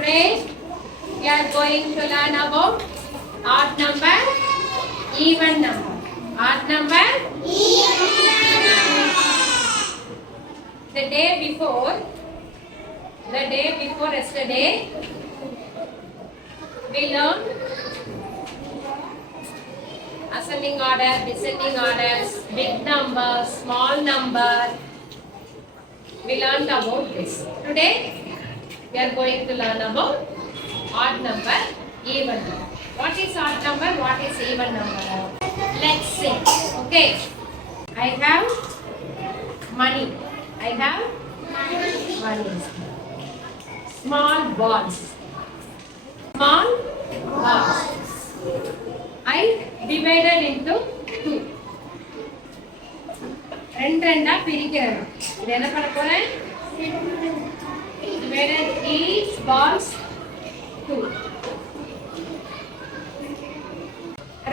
Today we are going to learn about odd number, even number. Odd number, even number. The day before yesterday, we learned ascending order, descending orders, big number, small number. We learned about this. Today we are going to learn about odd number, even number. What is odd number? What is even number? Let's see. Okay. I have money. I have money. Small balls. Small balls. I divided into two. ரெண்டா பிரிக்கிறேன். இது என்ன பண்ண போறேன்? Divided each balls two.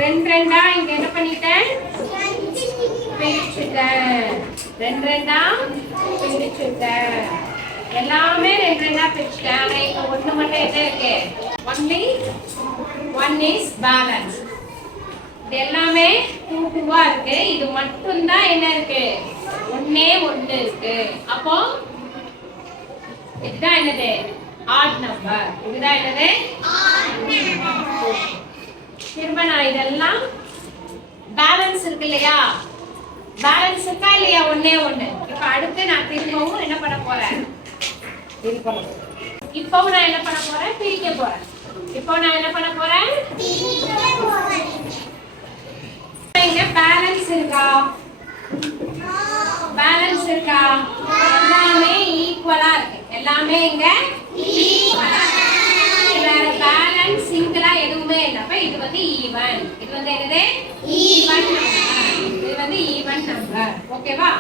ரெண்டா இங்க என்ன பண்ணிட்டேன்? பிரிச்சுட்டேன். ரெண்டா பிரிச்சுட்டேன். எல்லாமே ரெண்டா பிரிச்சுட்டேன். ஆனா இங்க ஒண்ணு மட்டும் என்ன இருக்கு? Only one is balance. இது எல்லாமே டூவா இருக்கு. இது மட்டும் தான் என்ன இருக்கு? ஒண்ணே ஒண்ணு இருக்கு. அப்போ இதுதான் என்னது? Add number. இதுதான் என்னது? திரும்ப நான் இதெல்லாம் பேலன்ஸ் இருக்கு இல்லையா? பேலன்ஸ் இருக்கா இல்லையா? ஒண்ணே ஒண்ணு. இப்ப அடுத்து நான் திரும்பவும் என்ன பண்ண போறேன்? பிரிக்கணும். இப்பவும் நான் என்ன பண்ண போறேன்? பிரிக்க போறேன். இப்போ நான் என்ன பண்ண போறேன்? இங்க பேலன்ஸ் இருக்கா? பேலன்ஸ் இருக்கா? எல்லாமே ஈக்குவலா இருக்கு. எல்லாமே இங்க ஈக்குவலா இருக்கு. வேற பேலன்ஸ் சிங்கிளா எதுவுமே இல்ல. அப்ப இது வந்து ஈவன். இது வந்து என்னது? Even number. இது வந்து ஈவன் நம்பர். ஓகேவா?